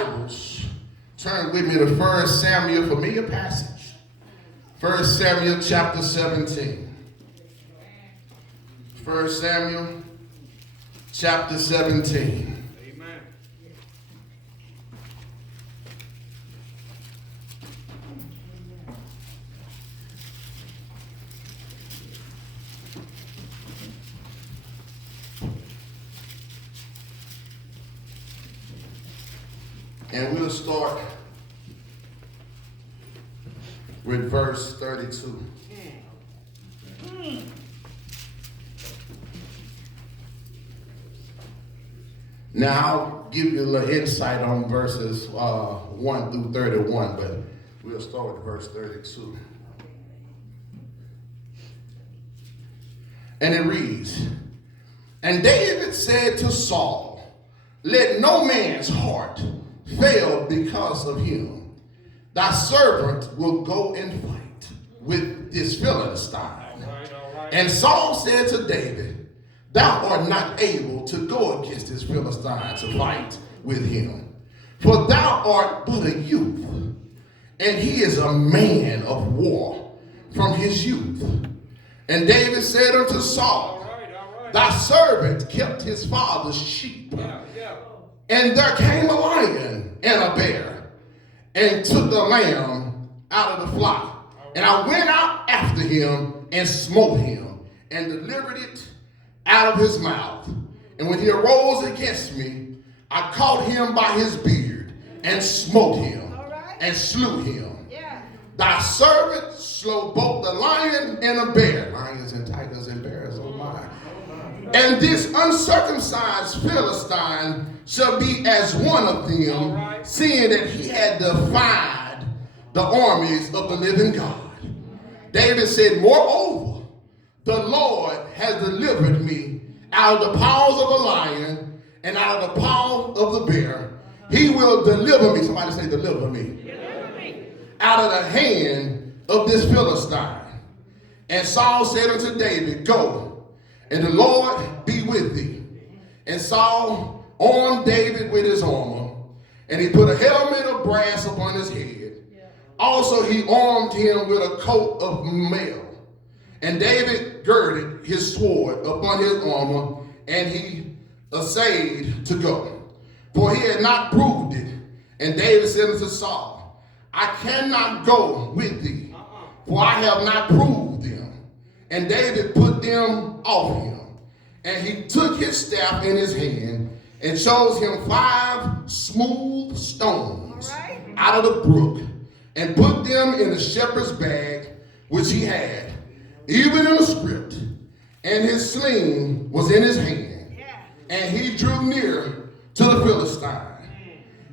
Bibles, turn with me to 1 Samuel, familiar passage. 1 Samuel chapter 17. 1 Samuel chapter 17. Amen. And we'll start with verse 32. Now, I'll give you a little insight on verses 1 through 31, but we'll start with verse 32. And it reads, "And David said to Saul, let no man's heart fail because of him. Thy servant will go and fight with this Philistine." All right. And Saul said to David, "Thou art not able to go against this Philistine to fight with him, for thou art but a youth, and he is a man of war from his youth." And David said unto Saul, All right. "Thy servant kept his father's sheep, Yeah. and there came a lion and a bear, and took the lamb out of the flock. And I went out after him and smote him, and delivered it out of his mouth. And when he arose against me, I caught him by his beard, and smote him, and slew him. Thy servant slew both the lion and the bear." Lions and tigers and bears, oh my. "And this uncircumcised Philistine shall be as one of them, seeing that he had defied the armies of the living God." David said, "Moreover, the Lord has delivered me out of the paws of the lion and out of the paw of the bear. He will deliver me." Somebody say, "Deliver me." Deliver me. "Out of the hand of this Philistine." And Saul said unto David, "Go, and the Lord be with thee." And Saul armed David with his armor, and he put a helmet of brass upon his head. Also he armed him with a coat of mail. And David girded his sword upon his armor, and he essayed to go, for he had not proved it. And David said unto Saul, "I cannot go with thee, for I have not proved them." And David put them off him. And he took his staff in his hand, and chose him 5 smooth stones out of the brook, and put them in the shepherd's bag which he had, even in a script, and his sling was in his hand. And he drew near to the Philistine.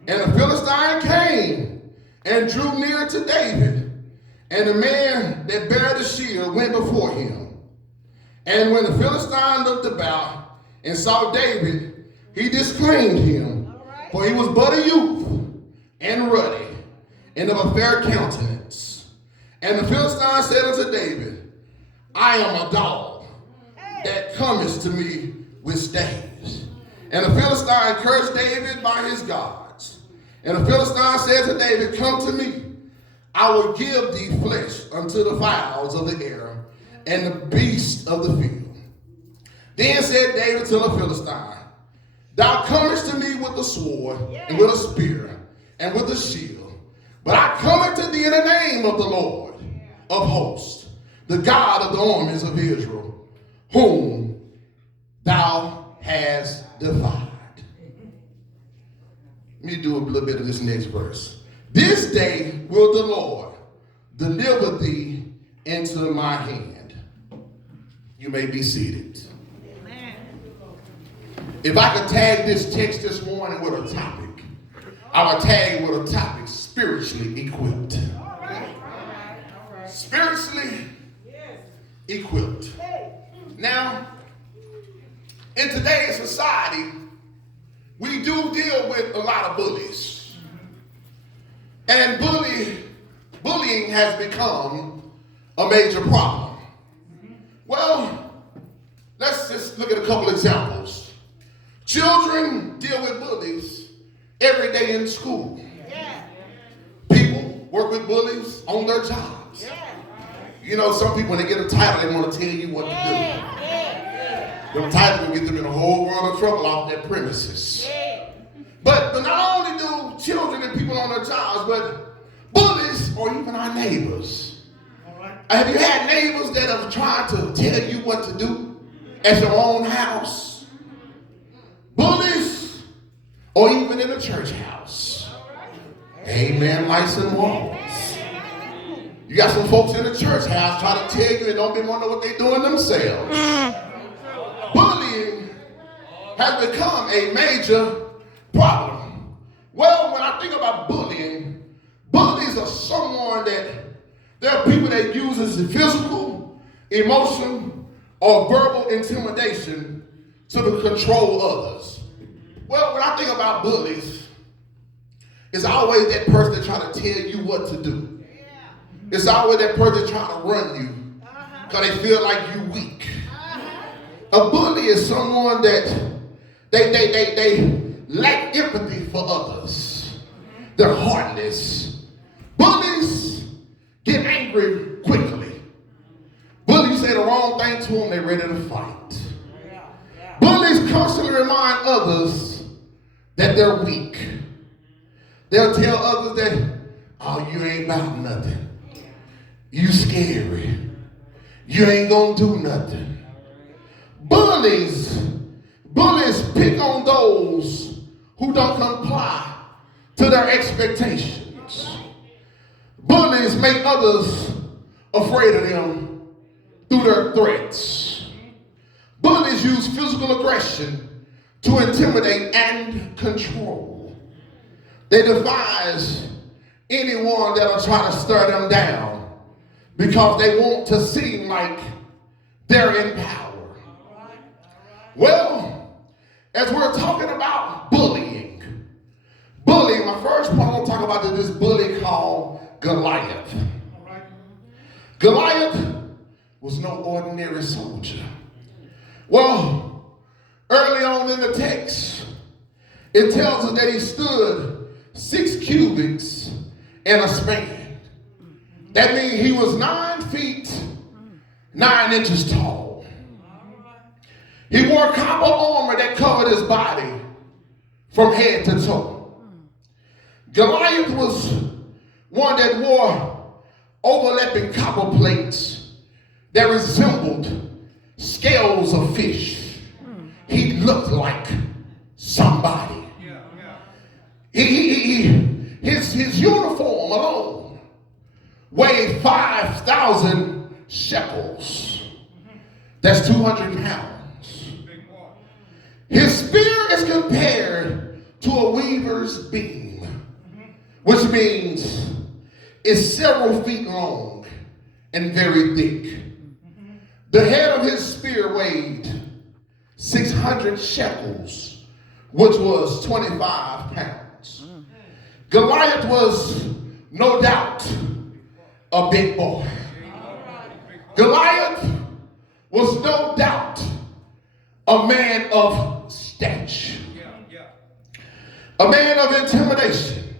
And the Philistine came and drew near to David, and the man that bare the shield went before him. And when the Philistine looked about and saw David, he disclaimed him, for he was but a youth, and ruddy, and of a fair countenance. And the Philistine said unto David, "I am a dog that cometh to me with staves." And the Philistine cursed David by his gods. And the Philistine said to David, "Come to me, I will give thee flesh unto the fowls of the air, and the beasts of the field." Then said David to the Philistine, "Thou comest to me with a sword, and with a spear, and with a shield. But I come unto thee in the name of the Lord of hosts, the God of the armies of Israel, whom thou hast defied." Let me do a little bit of this next verse. "This day will the Lord deliver thee into my hand." You may be seated. If I could tag this text this morning with a topic, I would tag it with a topic: spiritually equipped. Spiritually equipped. Now, in today's society, we do deal with a lot of bullies. And bullying has become a major problem. Well, let's just look at a couple examples. Children deal with bullies every day in school. People work with bullies on their jobs. You know, some people, when they get a title, they want to tell you what to do. Them titles will get them in a whole world of trouble off their premises. But not only do children and people on their jobs, but bullies or even our neighbors. Have you had neighbors that have tried to tell you what to do at your own house? Bullies or even in a church house. Amen, lights and walls. You got some folks in the church house trying to tell you and don't even want to know what they're doing themselves. Bullying has become a major problem. Well, when I think about bullying, bullies are someone that there are people that uses physical, emotional, or verbal intimidation to control others. Well, when I think about bullies, it's always that person that trying to tell you what to do. It's always that person trying to run you because they feel like you're weak. A bully is someone that they lack empathy for others. They're heartless. Bullies get angry quickly. Bullies say the wrong thing to them, they're ready to fight. Bullies constantly remind others that they're weak. They'll tell others that, oh, you ain't about nothing. You scary. You ain't gonna do nothing. Bullies pick on those who don't comply to their expectations. Bullies make others afraid of them through their threats. Bullies use physical aggression to intimidate and control. They devise anyone that'll try to stir them down because they want to seem like they're in power. Well, as we're talking about bullying, my first point I want to talk about is this bully called Goliath. Goliath was no ordinary soldier. Well, early on in the text, it tells us that he stood 6 cubits in a span. That means he was 9 feet, 9 inches tall. He wore copper armor that covered his body from head to toe. Goliath was one that wore overlapping copper plates that resembled scales of fish. He looked like somebody. His uniform alone weighed 5,000 shekels. That's 200 pounds. His spear is compared to a weaver's beam, which means it's several feet long and very thick. The head of his spear weighed 600 shekels, which was 25 pounds. Goliath was no doubt a big boy. Goliath was no doubt a man of stature, a man of intimidation.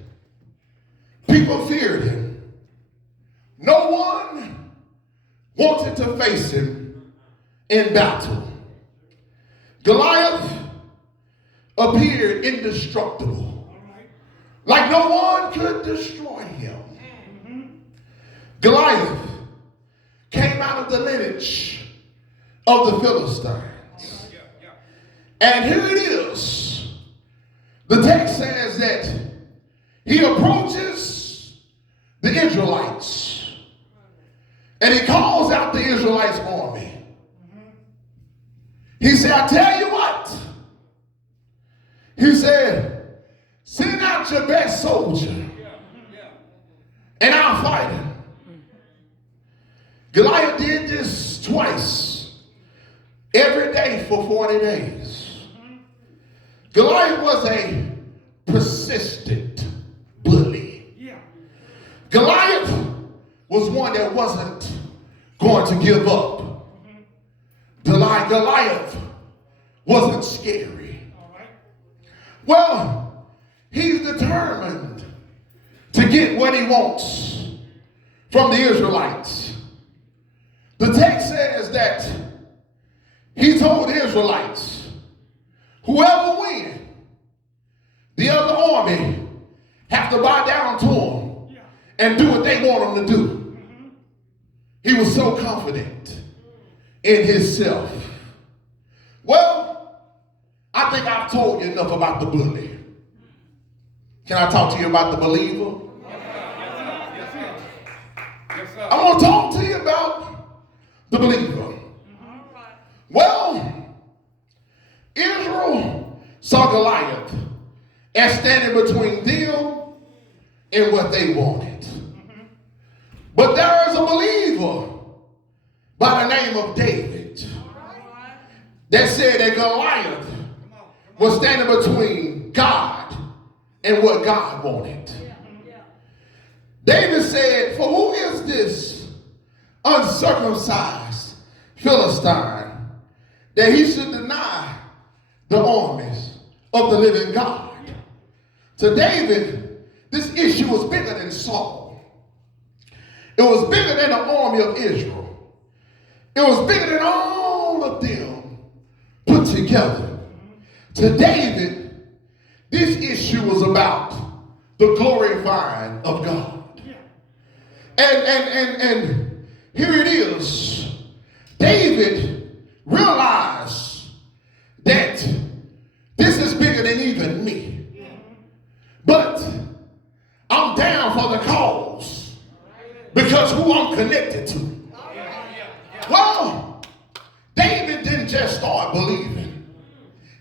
People feared him. No one wanted to face him in battle. Goliath appeared indestructible, like no one could destroy him. Goliath came out of the lineage of the Philistines. And here it is. The text says that he approaches the Israelites and he calls out the Israelites' army. He said, I tell you what. He said, send out your best soldier and I'll fight him. Goliath did this twice, every day for 40 days. Goliath was a persistent bully. Goliath was one that wasn't going to give up. Goliath wasn't scary. Well, he's determined to get what he wants from the Israelites. The text says that he told the Israelites, whoever wins, the other army have to bow down to him and do what they want him to do. He was so confident in himself. Well, I think I've told you enough about the bully. Can I talk to you about the believer? Yes, sir. Yes, sir. I want to talk to you about the believer. Well, Israel saw Goliath as standing between them and what they wanted. But there is a believer by the name of David that said that Goliath was standing between God and what God wanted. David said, for who is this uncircumcised Philistine that he should deny the armies of the living God? To David, this issue was bigger than Saul. It was bigger than the army of Israel. It was bigger than all of them put together. To David, this issue was about the glorifying of God. And here it is. David realized that this is bigger than even me. But I'm down for the cause because who I'm connected to. Well, David didn't just start believing.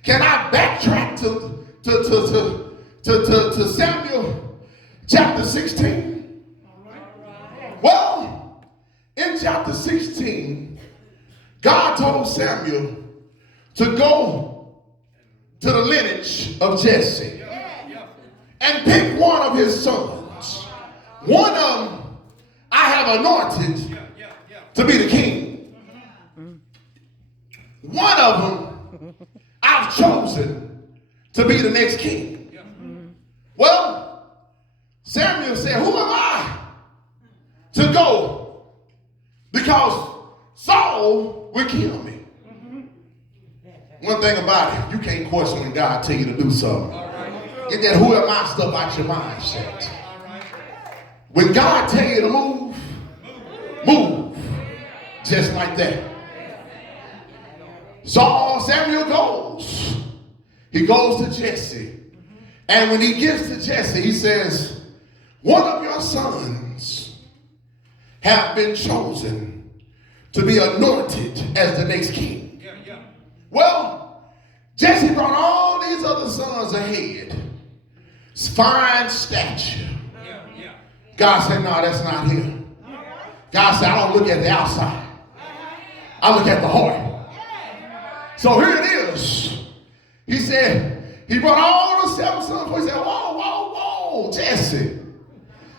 Can I backtrack to Samuel chapter 16? Well, in chapter 16, God told Samuel to go to the lineage of Jesse and pick one of his sons. One of them I have anointed to be the king. One of them I've chosen to be the next king. Well, Samuel said, who am I to go? Because Saul will kill me. One thing about it, you can't question when God tell you to do something. Get that who am I stuff out your mindset. When God tell you to move, move. Just like that. Samuel goes. He goes to Jesse. And when he gets to Jesse, he says, one of your sons have been chosen to be anointed as the next king. Well, Jesse brought all these other sons ahead. Fine stature. God said, no, that's not him. God said, I don't look at the outside. I look at the heart. So here it is. He said, he brought all the 7 sons. He said, whoa, Jesse.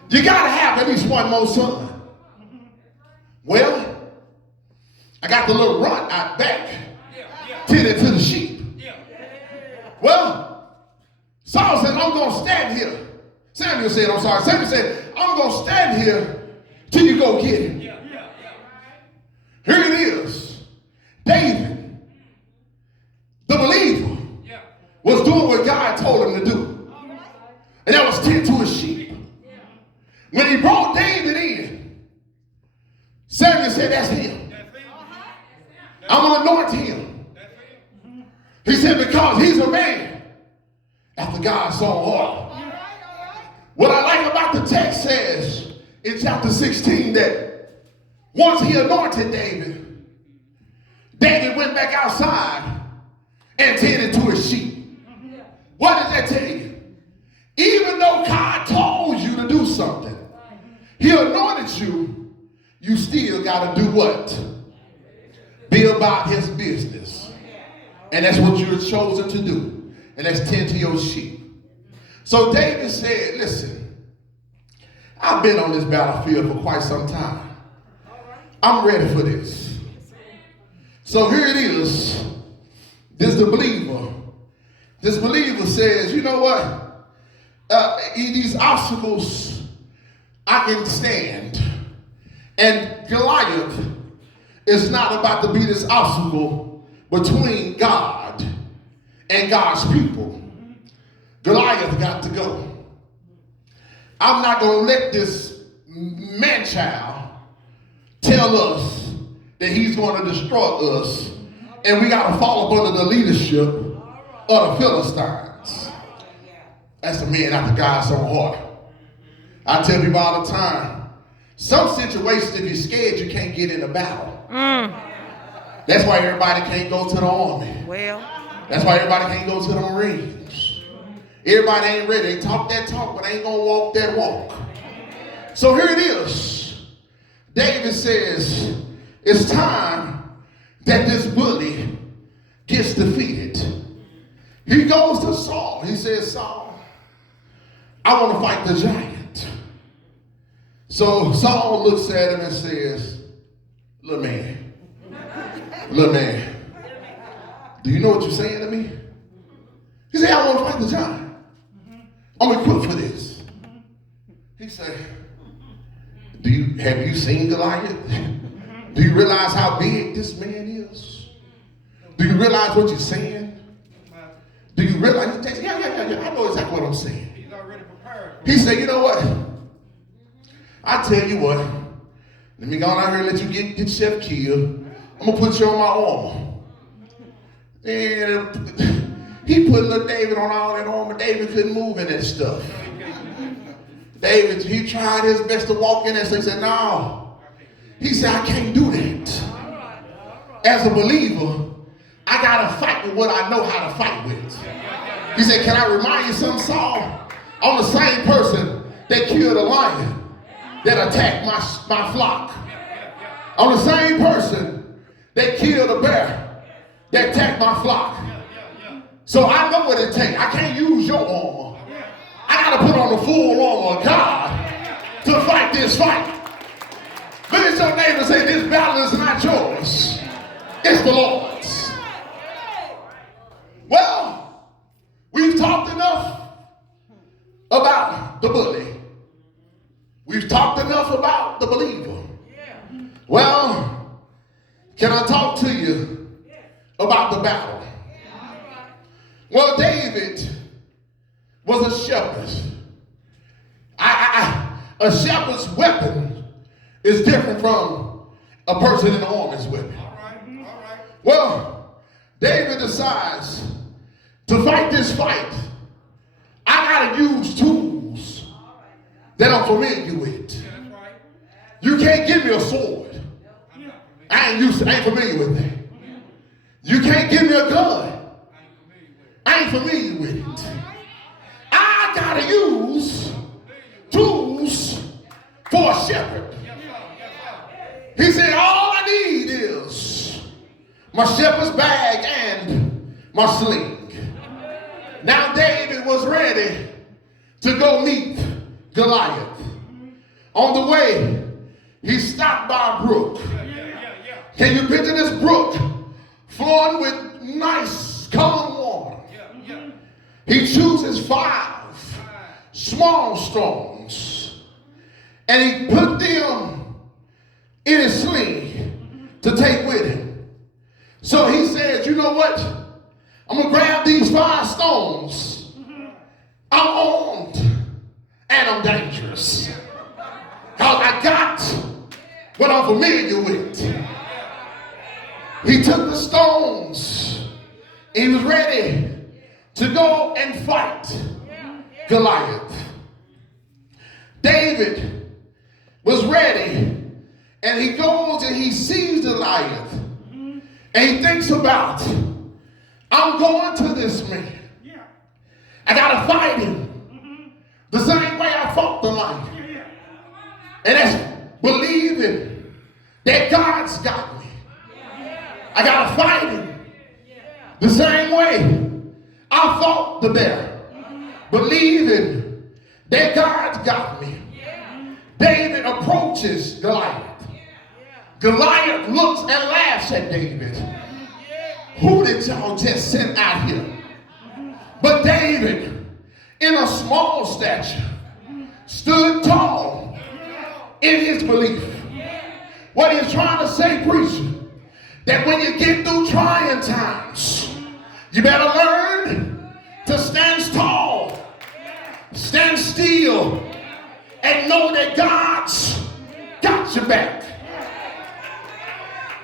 You got to have at least one more son. Well, I got the little runt out back tending to the sheep. Well, Saul said, I'm going to stand here. Samuel said, Samuel said, I'm going to stand here till you go get him. Here it is. David, the believer, was doing what God told him to do. And that was tend to his sheep. When he brought David in, Samuel said, that's him. I'm going to anoint him. He said, because he's a man after God's own heart. What I like about the text says in chapter 16 that once he anointed David, David went back outside and tended to his sheep. What does that tell you? Even though God told you to do something, he anointed you, you still got to do what? Be about his business. And that's what you're chosen to do. And that's tend to your sheep. So David said, listen, I've been on this battlefield for quite some time. I'm ready for this. So here it is. This believer says, you know what? these obstacles I can stand. And Goliath is not about to be this obstacle between God and God's people. Goliath got to go. I'm not going to let this man-child tell us that he's going to destroy us, and we got to fall up under the leadership of the Philistines. That's the man after God's own heart. I tell people all the time, some situations, if you're scared, you can't get in a battle. That's why everybody can't go to the army. Well, That's why everybody can't go to the Marines. Everybody ain't ready. They talk that talk, but ain't gonna walk that walk. So here it is. David says, it's time that this bully gets defeated. He goes to Saul. He says, Saul, I want to fight the giant. So Saul looks at him and says, little man, do you know what you're saying to me? He said, I want to fight the giant. I'm equipped for this. He said, have you seen Goliath? Do you realize how big this man is? Do you realize what you're saying? Do you realize? Yeah, I know exactly what I'm saying. He's already prepared. He said, you know what? I tell you what. Let me go on out here and let you get yourself killed. I'm going to put you on my armor. And he put little David on all that armor. David couldn't move in that stuff. David, he tried his best to walk in there. So he said, no. He said, I can't do that. As a believer, I got to fight with what I know how to fight with. He said, can I remind you something, Saul? I'm the same person that killed a lion that attacked my flock. I'm the same person that killed a bear that attacked my flock. So I know what it takes. I can't use your armor. I got to put on the full armor of God to fight this fight. Look at your neighbor and say, this battle is not yours. It's the Lord's. Well, we've talked enough about the bully. We've talked enough about the believer. Well, can I talk to you about the battle? Well, David was a shepherd. A shepherd's weapon is different from a person in the army's weapon. All right. Well, David decides to fight this fight. I gotta use tools that I'm familiar with. That's right. You can't give me a sword. I ain't familiar with that. You can't give me a gun. I ain't familiar with it. I gotta use tools for a shepherd. He said, all I need is my shepherd's bag and my sling. Now David was ready to go meet Goliath. On the way, he stopped by a brook. Can you picture this brook flowing with nice calm water? He chooses 5 small stones and he put them in his sling to take with him. So he says, you know what? I'm going to grab these 5 stones. I'm armed and I'm dangerous. Because I got what I'm familiar with. He took the stones. He was ready to go and fight Goliath. David was ready, and he goes and he sees Goliath, and he thinks about, I'm going to this man. I gotta fight him the same way I fought the lion. And that's believing that God's got me. I gotta fight him the same way I fought the bear, believing that God's got me. David approaches Goliath. Goliath looks and laughs at David. Who did y'all just send out here? But David in a small stature, stood tall in his belief. What he's trying to say, preacher, that when you get through trying times, you better learn to stand tall, stand still, and know that God's got your back.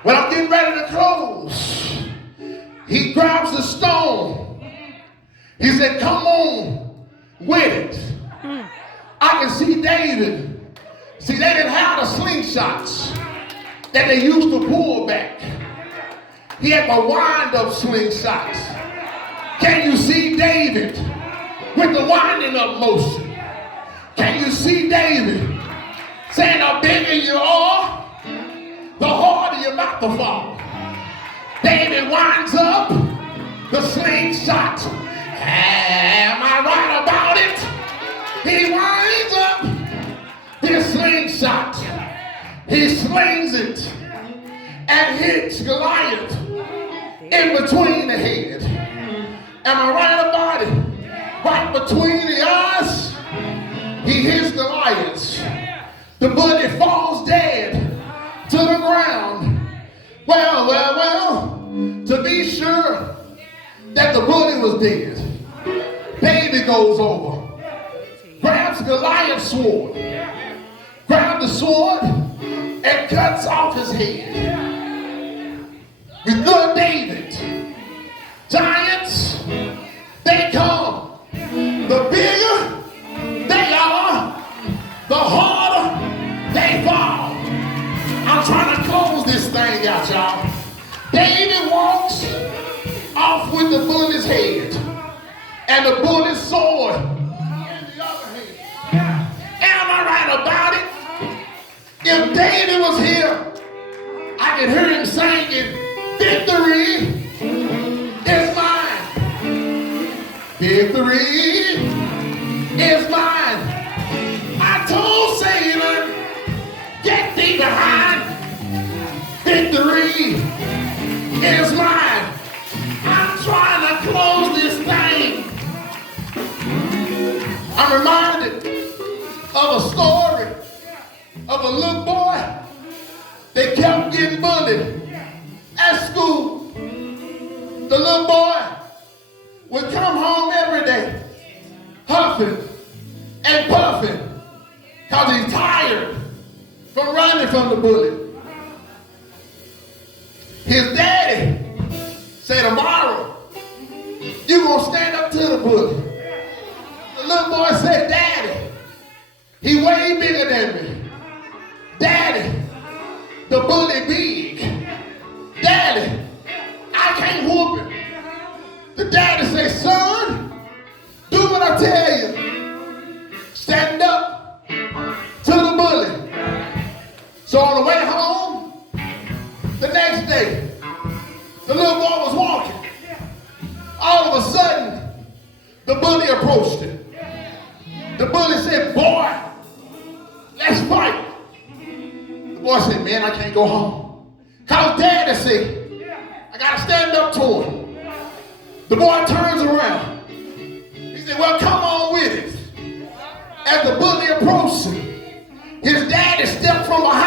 When I'm getting ready to close, he grabs the stone. He said, come on with it. I can see David. See, they didn't have the slingshots that they used to pull back. He had the wind-up slingshots. Can you see David with the winding up motion? Can you see David saying, the bigger you are, the harder you're about to fall? David winds up the slingshot. Am I right about it? He winds up his slingshot. He slings it and hits Goliath in between the head. Am I right about it? Right between the eyes, he hits Goliath. The bullet falls dead to the ground. Well, to be sure that the bullet was dead, David goes over, grabs Goliath's sword, grabs the sword, and cuts off his head. With good David, giants, they come. The bigger they are, the harder they fall. I'm trying to close this thing out, y'all. David walks off with the bullet's head and the bullet's sword in the other hand. Am I right about it? If David was here, I could hear him singing, victory is mine. Victory is mine. I told Satan, get thee behind. Victory is mine. I'm trying to close this thing. I'm reminded of a story of a little boy that kept getting bullied at school. The little boy would come home every day huffing and puffing because he's tired from running from the bully. His daddy said, tomorrow you're going to stand up to the bully. The little boy said, Daddy, he way bigger than me. Daddy, the bully big. Daddy, I can't whoop him. The daddy said, son, do what I tell you. Stand up to the bully. So on the way home, the next day, the little boy was walking. All of a sudden, the bully approached him. The bully said, boy, let's fight. The boy said, man, I can't go home. Because daddy said, I got to stand up to him. The boy turns around. He said, well, come on with it. As the bully approached him, his daddy stepped from behind